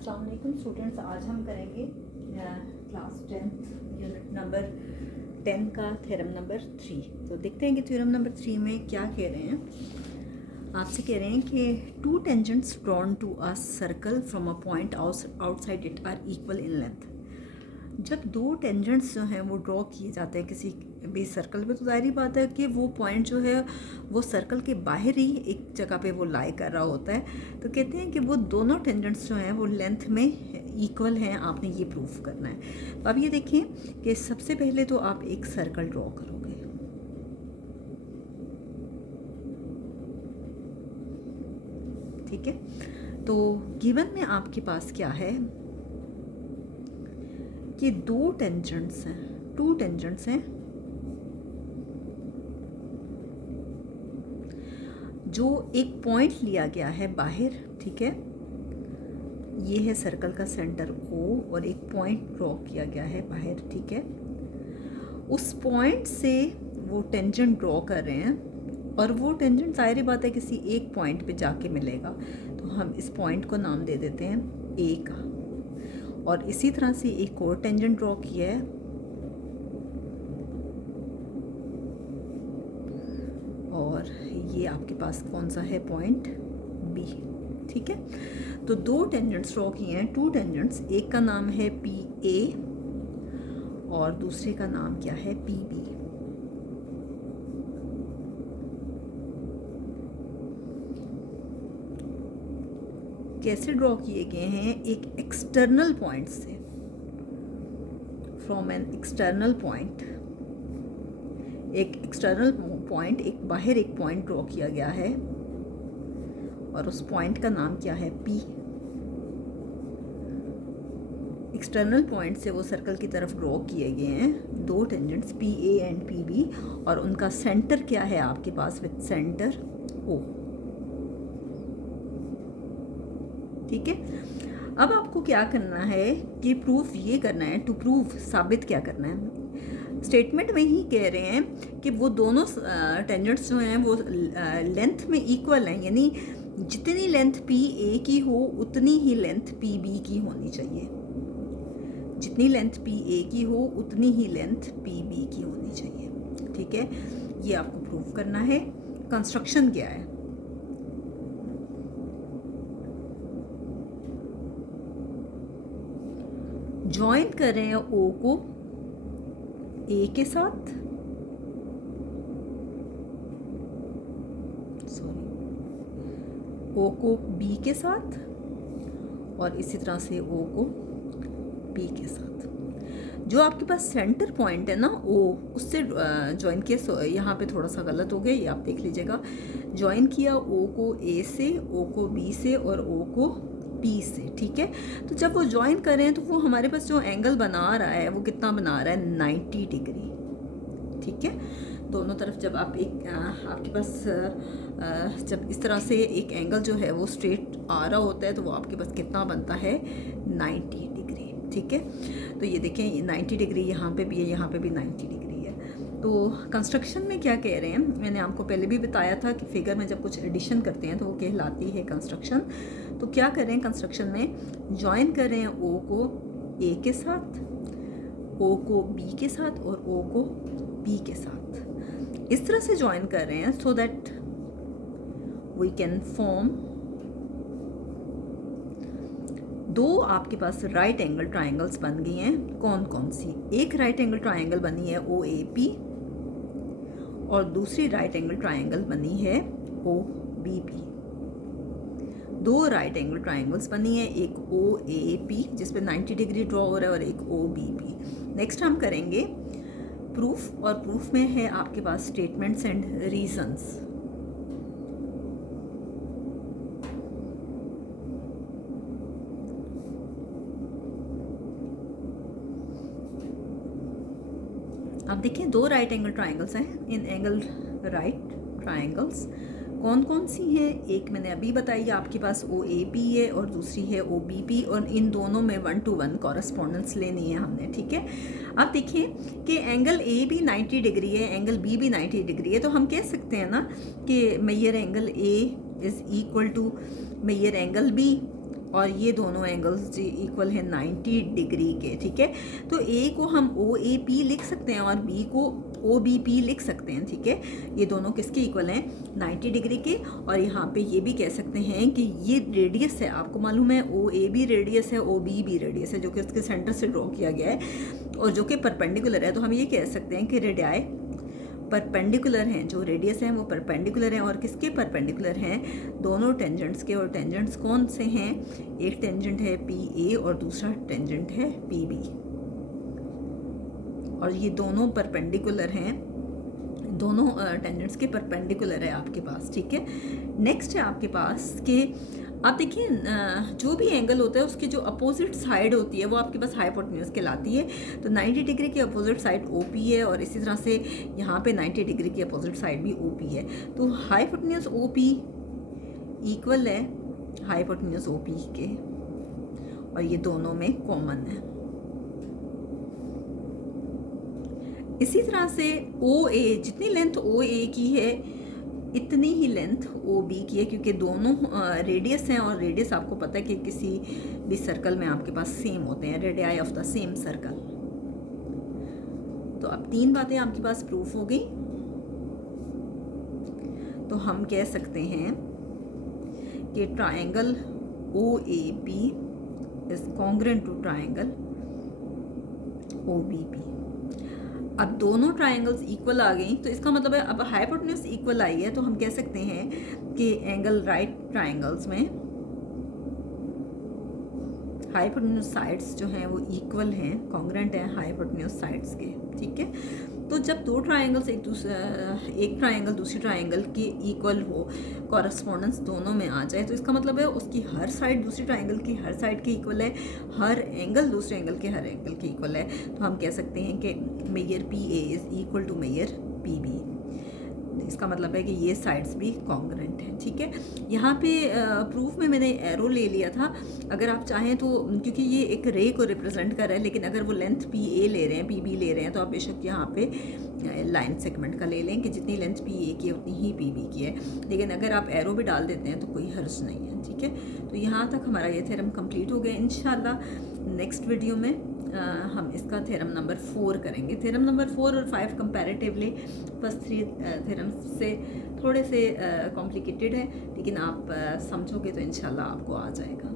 अस्सलाम वालेकुम स्टूडेंट्स। आज हम करेंगे क्लास 10 यूनिट नंबर 10 का थ्योरम नंबर 3। तो देखते हैं कि थ्योरम नंबर 3 में क्या कह रहे हैं। आपसे कह रहे हैं कि two tangents drawn to a circle from a point outside it are equal in length. जब दो टेंजेंट्स जो हैं वो ड्रॉ किए जाते हैं किसी भी सर्कल पे, तो जाहिर बात है कि वो पॉइंट जो है वो सर्कल के बाहर ही एक जगह पे वो लाई कर रहा होता है। तो कहते हैं कि वो दोनों टेंजेंट्स जो हैं वो लेंथ में इक्वल हैं, आपने ये प्रूफ करना है। तो अब ये देखें कि सबसे पहले तो आप एक सर्कल ड्रॉ करोगे, ठीक है। तो गिवन में आपके पास क्या है कि दो टेंजेंट्स हैं, टू टेंजेंट्स हैं जो एक पॉइंट लिया गया है बाहर, ठीक है। ये है सर्कल का सेंटर O और एक पॉइंट ड्रॉ किया गया है बाहर, ठीक है। उस पॉइंट से वो टेंजेंट ड्रॉ कर रहे हैं और वो टेंजेंट जाहिर बात है किसी एक पॉइंट पे जाके मिलेगा, तो हम इस पॉइंट को नाम दे देते हैं A का। और इसी तरह से एक और टेंजेंट ड्रॉ किया है और ये आपके पास कौन सा है, पॉइंट B, ठीक है। तो दो टेंजेंट्स ड्रॉ किए हैं, टू टेंजेंट्स, एक का नाम है PA और दूसरे का नाम क्या है, PB। कैसे ड्रॉ किए गए हैं, एक एक्सटर्नल पॉइंट से, फ्रॉम एन एक्सटर्नल पॉइंट, एक एक्सटर्नल पॉइंट, एक बाहर एक पॉइंट ड्रॉ किया गया है और उस पॉइंट का नाम क्या है, P। एक्सटर्नल पॉइंट से वो सर्कल की तरफ ड्रॉ किए गए हैं दो टेंजेंट्स PA एंड PB और उनका सेंटर क्या है आपके पास, विद सेंटर O, ठीक है। अब आपको क्या करना है कि प्रूफ ये करना है, टू प्रूफ, साबित क्या करना है। स्टेटमेंट में ही कह रहे हैं कि वो दोनों टेंजेंट्स जो हैं वो लेंथ में इक्वल हैं, यानी जितनी लेंथ PA की हो उतनी ही लेंथ PB की होनी चाहिए, जितनी लेंथ PA की हो उतनी ही लेंथ PB की होनी चाहिए, ठीक है। ये आपको प्रूफ करना है। कंस्ट्रक्शन क्या है, ज्वाइन कर रहे हैं O को A के साथ, O को B के साथ और इसी तरह से O को P के साथ। जो आपके पास सेंटर पॉइंट है ना O, उससे ज्वाइन किया। यहाँ पे थोड़ा सा गलत हो गया, ये आप देख लीजिएगा। ज्वाइन किया O को A से, O को B से और O को P से, ठीक है। तो जब वो ज्वाइन कर रहे हैं तो वो हमारे पास जो एंगल बना रहा है वो कितना बना रहा है, 90 डिग्री, ठीक है। दोनों तरफ जब आप एक आपके पास जब इस तरह से एक एंगल जो है वो स्ट्रेट आ रहा होता है तो वो आपके पास कितना बनता है, 90 डिग्री, ठीक है। तो ये देखें 90 डिग्री यहाँ पे भी है, यहाँ पे भी 90 डिग्री है। तो कंस्ट्रक्शन में क्या कह रहे हैं, मैंने आपको पहले भी बताया था कि फिगर में जब कुछ एडिशन करते हैं तो वो कहलाती है कंस्ट्रक्शन। तो क्या कर रहे हैं कंस्ट्रक्शन में, ज्वाइन कर रहे हैं O को A के साथ, O को B के साथ और O को P के साथ। इस तरह से ज्वाइन कर रहे हैं so that we can form दो आपके पास राइट एंगल ट्राइंगल्स बन गई हैं। कौन कौन सी, एक राइट एंगल ट्राइंगल बनी है OAP और दूसरी राइट एंगल ट्राइंगल बनी है OBP। दो राइट एंगल ट्राइंगल्स बनी है, एक OAP जिस पे 90 डिग्री ड्रॉ हो रहा है और एक OBP। नेक्स्ट हम करेंगे प्रूफ, और प्रूफ में है आपके पास स्टेटमेंट्स एंड रीजंस। अब देखिए दो राइट एंगल ट्राइंगल्स हैं, इन एंगल राइट ट्राइंगल्स कौन कौन सी हैं, एक मैंने अभी बताई आपके पास OAP है और दूसरी है OBP, और इन दोनों में 1 to 1 कॉरेस्पॉन्डेंस लेनी है हमने, ठीक है। अब देखिए कि एंगल A भी 90 डिग्री है, एंगल B भी 90 डिग्री है, तो हम कह सकते हैं ना कि measure angle A is equal to measure angle B, और ये दोनों एंगल्स इक्वल है 90 डिग्री के, ठीक है। तो ए को हम OAP लिख सकते हैं और बी को OBP लिख सकते हैं, ठीक है। ये दोनों किसके इक्वल हैं, 90 डिग्री के। और यहाँ पे ये भी कह सकते हैं कि ये रेडियस है, आपको मालूम है OA भी रेडियस है, OB भी रेडियस है, जो कि उसके सेंटर से ड्रॉ किया गया है और जो कि परपेंडिकुलर है। तो हम ये कह सकते हैं कि रेडियाई परपेंडिकुलर हैं, जो रेडियस हैं वो परपेंडिकुलर हैं। और किसके परपेंडिकुलर हैं, दोनों टेंजेंट्स के। और टेंजेंट्स कौन से हैं, एक टेंजेंट है PA और दूसरा टेंजेंट है PB, और ये दोनों परपेंडिकुलर हैं, दोनों टेंजेंट्स के परपेंडिकुलर है आपके पास, ठीक है। नेक्स्ट है आपके पास कि आप देखिए जो भी एंगल होता है उसकी जो अपोजिट साइड होती है वो आपके पास हाइपोटेन्यूज कहलाती है। तो 90 डिग्री की अपोजिट साइड OP है और इसी तरह से यहाँ पे 90 डिग्री की अपोजिट साइड भी OP है। तो हाइपोटेन्यूज OP इक्वल है हाइपोटेन्यूज OP के, और ये दोनों में कॉमन है। इसी तरह से OA, जितनी लेंथ OA की है इतनी ही लेंथ OB की है, क्योंकि दोनों रेडियस हैं और रेडियस आपको पता है कि किसी भी सर्कल में आपके पास सेम होते हैं, radii of the same circle. तो अब 3 बातें आपके पास प्रूफ हो गई। तो हम कह सकते हैं कि triangle OAP is congruent to triangle OBP। अब दोनों ट्रायंगल्स इक्वल आ गई, तो इसका मतलब है अब हाइपोटेन्यूज इक्वल आई है, तो हम कह सकते हैं कि एंगल राइट ट्रायंगल्स में हाइपोटेन्यूज साइड्स जो हैं वो इक्वल हैं, कॉन्ग्रुएंट हैं हाइपोटेन्यूज साइड्स के, ठीक है। तो जब दो ट्रायंगल्स एक ट्रायंगल दूसरी ट्रायंगल के इक्वल हो, कॉरस्पॉन्डेंस दोनों में आ जाए, तो इसका मतलब है उसकी हर साइड दूसरी ट्रायंगल की हर साइड के इक्वल है, हर एंगल दूसरे एंगल के हर एंगल के इक्वल है। तो हम कह सकते हैं कि measure PA is equal to measure PB। इसका मतलब है कि ये साइड्स भी कॉन्ग्रुएंट हैं, ठीक है। यहाँ पे प्रूफ में मैंने एरो ले लिया था, अगर आप चाहें तो, क्योंकि ये एक रे को रिप्रेजेंट कर रहा है, लेकिन अगर वो लेंथ PA ले रहे हैं, PB ले रहे हैं, तो आप बेशक यहाँ पे लाइन सेगमेंट का ले लें कि जितनी लेंथ PA की है उतनी ही PB की है। लेकिन अगर आप एरो भी डाल देते हैं तो कोई हर्ज नहीं है, ठीक है। तो यहाँ तक हमारा ये थ्योरम कंप्लीट हो गया। इंशाल्लाह नेक्स्ट वीडियो में हम इसका थ्योरम नंबर 4 करेंगे। थ्योरम नंबर 4 और 5 कंपैरेटिवली फर्स्ट 3 थ्योरम से थोड़े से कॉम्प्लिकेटेड है, लेकिन आप समझोगे तो इंशाल्लाह आपको आ जाएगा।